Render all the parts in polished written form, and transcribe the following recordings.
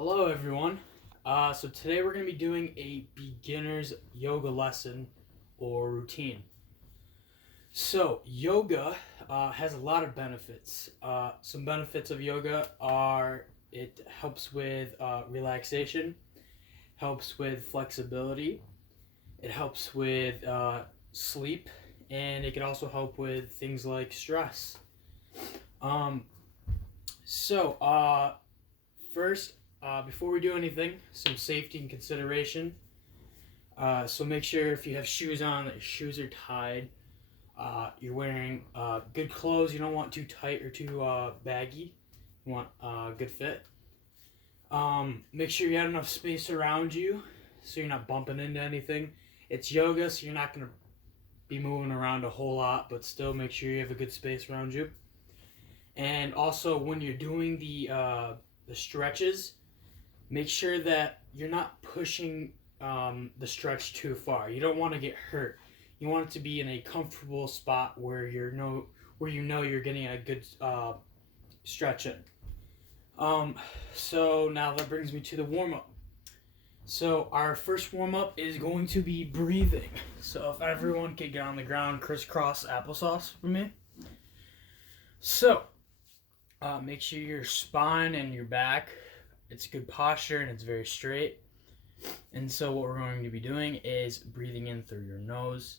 Hello, everyone. So today we're going to be doing a beginner's yoga lesson or routine. So yoga has a lot of benefits. Some benefits of yoga are it helps with relaxation, helps with flexibility, it helps with sleep, and it can also help with things like stress. Um, so first, before we do anything, some safety and consideration. So make sure if you have shoes on that your shoes are tied. You're wearing good clothes. You don't want too tight or too baggy. You want good fit. Make sure you have enough space around you so you're not bumping into anything. It's yoga, so you're not going to be moving around a whole lot, but still make sure you have a good space around you. And also, when you're doing the stretches, make sure that you're not pushing the stretch too far. You don't want to get hurt. You want it to be in a comfortable spot where you know you're getting a good stretch in. So now that brings me to the warm up. So our first warm up is going to be breathing. So if everyone could get on the ground, crisscross applesauce for me. So make sure your spine and your back, it's good posture and it's very straight. And so what we're going to be doing is breathing in through your nose,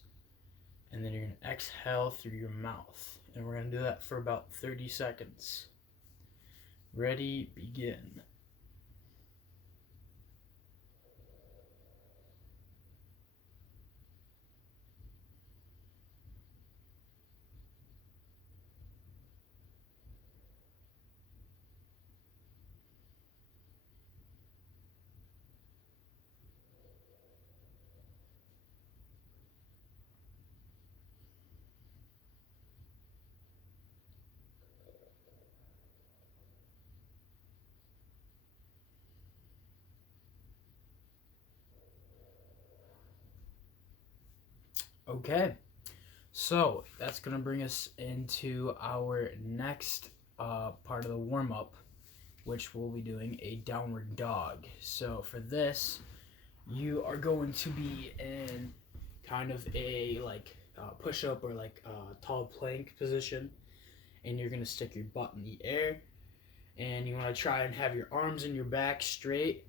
and then you're going to exhale through your mouth. And we're going to do that for about 30 seconds. Ready, begin. Okay, so that's going to bring us into our next part of the warm up, which we'll be doing a downward dog. So for this, you are going to be in kind of a push up or tall plank position, and you're going to stick your butt in the air, and you want to try and have your arms and your back straight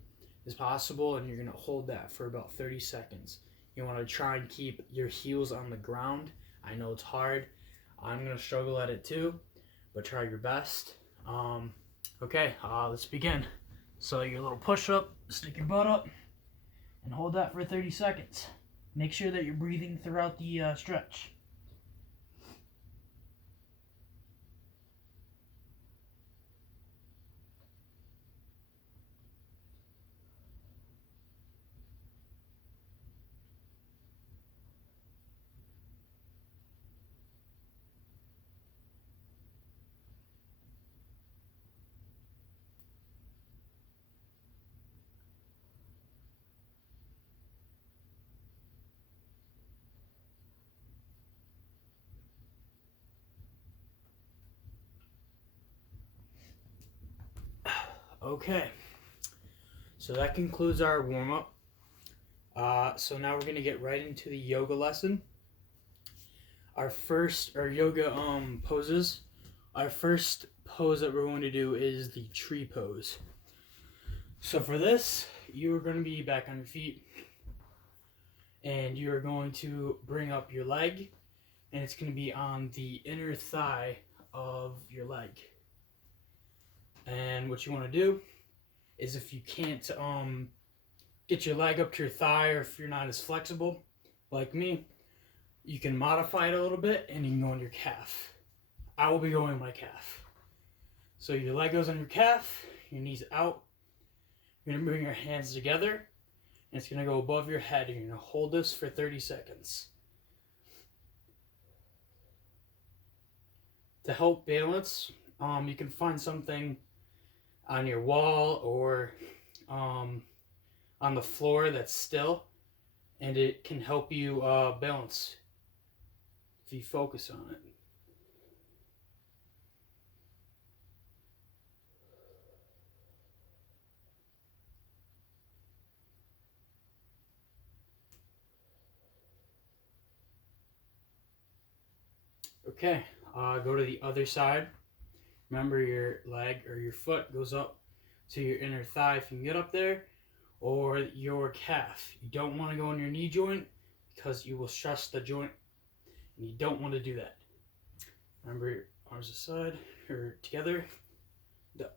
as possible, and you're going to hold that for about 30 seconds. You want to try and keep your heels on the ground. I know it's hard. I'm going to struggle at it too, but try your best. Okay, let's begin. So your little push-up, stick your butt up, and hold that for 30 seconds. Make sure that you're breathing throughout the stretch. Okay, so that concludes our warm-up. So now we're gonna get right into the yoga lesson. Our yoga poses. Our first pose that we're going to do is the tree pose. So for this, you're going to be back on your feet, and you're going to bring up your leg, and it's going to be on the inner thigh of your leg. And what you want to do is, if you can't get your leg up to your thigh, or if you're not as flexible like me, you can modify it a little bit and you can go on your calf. I will be going on my calf. So your leg goes on your calf, your knees out. You're going to bring your hands together, and it's going to go above your head. You're going to hold this for 30 seconds. To help balance, you can find something on your wall or on the floor that's still, and it can help you balance if you focus on it. Okay, go to the other side. Remember, your leg or your foot goes up to your inner thigh if you can get up there, or your calf. You don't want to go on your knee joint because you will stress the joint, and you don't want to do that. Remember, your arms aside or together, and up.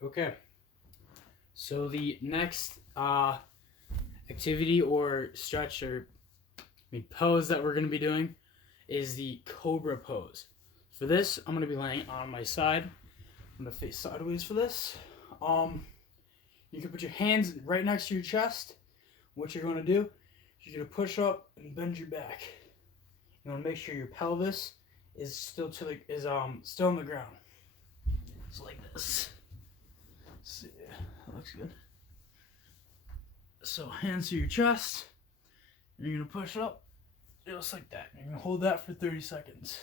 Okay. So the next activity or stretch or pose that we're going to be doing is the cobra pose. For this, I'm going to be laying on my side. I'm going to face sideways for this. You can put your hands right next to your chest. What you're going to do is you're going to push up and bend your back. You want to make sure your pelvis is still still on the ground. So like this. Let's see, that looks good. So hands to your chest. You're going to push up just like that. You're going to hold that for 30 seconds.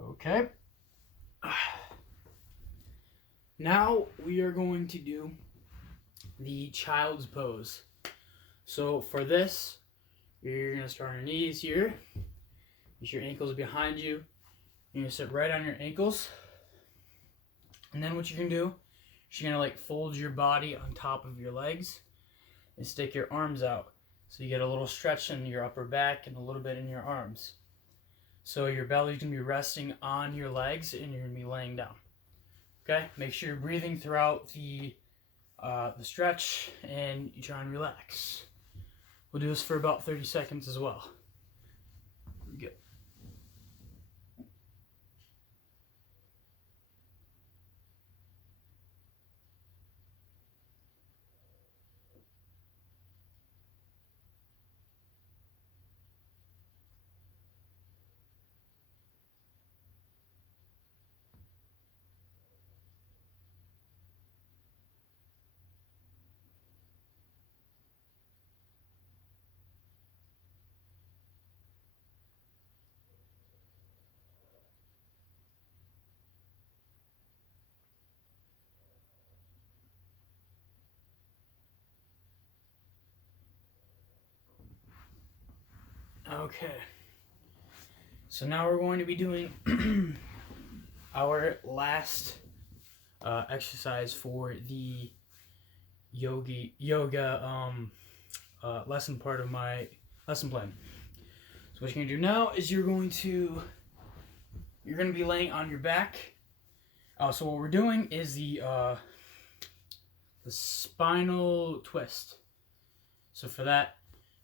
Okay. Now we are going to do the child's pose. So for this, you're going to start on your knees here. Get your ankles behind you. You're going to sit right on your ankles. And then what you're going to do is you're going to fold your body on top of your legs and stick your arms out. So you get a little stretch in your upper back and a little bit in your arms. So your belly's going to be resting on your legs and you're going to be laying down. Okay? Make sure you're breathing throughout the stretch and you try and relax. We'll do this for about 30 seconds as well. Here we go. Okay. So now we're going to be doing our last exercise for the yoga lesson part of my lesson plan. So what you're going to do now is you're going to be laying on your back. So what we're doing is the spinal twist. So for that,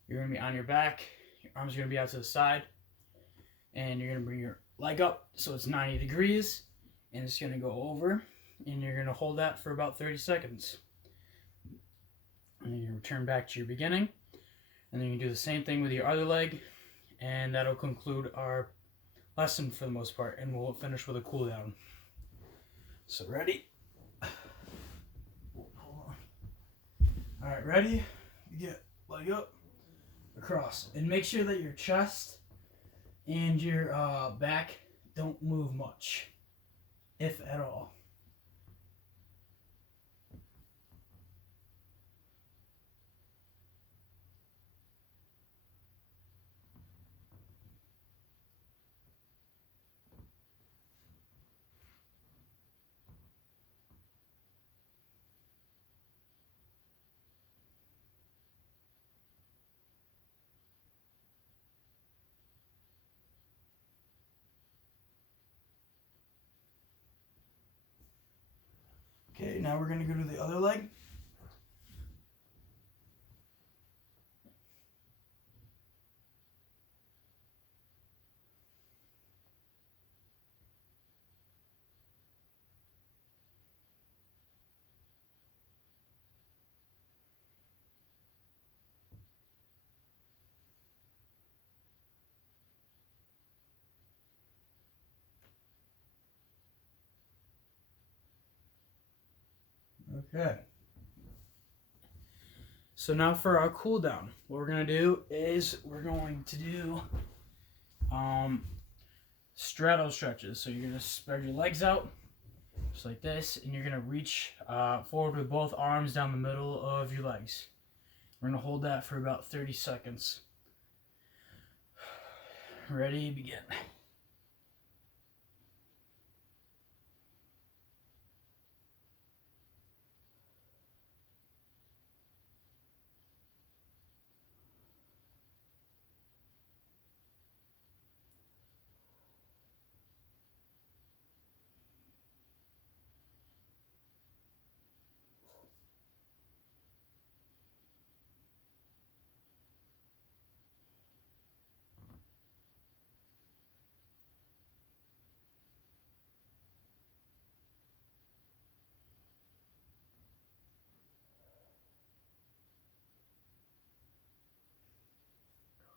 you're going to be on your back. Your arms are going to be out to the side. And you're going to bring your leg up so it's 90 degrees. And it's going to go over. And you're going to hold that for about 30 seconds. And then you return back to your beginning. And then you do the same thing with your other leg. And that'll conclude our lesson for the most part. And we'll finish with a cool down. So ready? Hold on. Alright, ready? You get leg up, across. And make sure that your chest and your back don't move much, if at all. Okay, now we're going to go to the other leg. Okay. So now for our cool down, what we're gonna do is we're going to do straddle stretches. So you're gonna spread your legs out just like this, and you're gonna reach forward with both arms down the middle of your legs. We're gonna hold that for about 30 seconds. Ready, begin.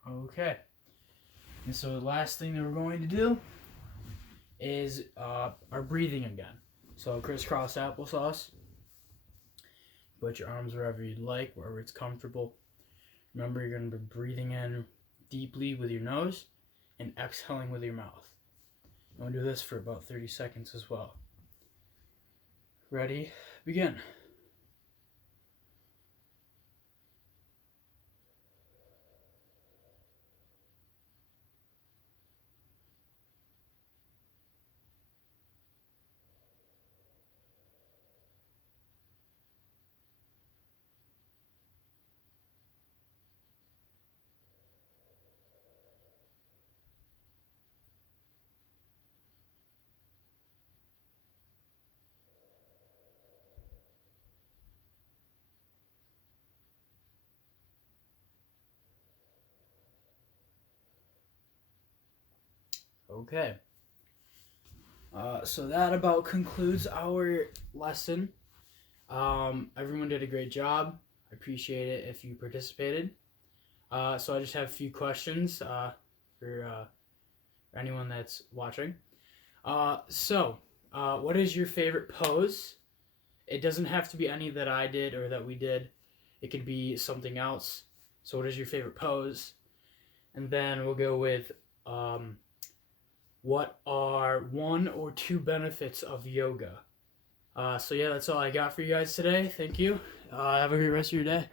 Okay. And so the last thing that we're going to do is our breathing again. So crisscross applesauce. Put your arms wherever you'd like, wherever it's comfortable. Remember, you're going to be breathing in deeply with your nose and exhaling with your mouth. I'm going to do this for about 30 seconds as well. Ready? Begin. Okay. So that about concludes our lesson. Everyone did a great job. I appreciate it if you participated. So I just have a few questions for anyone that's watching. What is your favorite pose? It doesn't have to be any that I did or that we did. It could be something else. So what is your favorite pose? And then we'll go with what are 1 or 2 benefits of yoga? So yeah, that's all I got for you guys today. Thank you. Have a great rest of your day.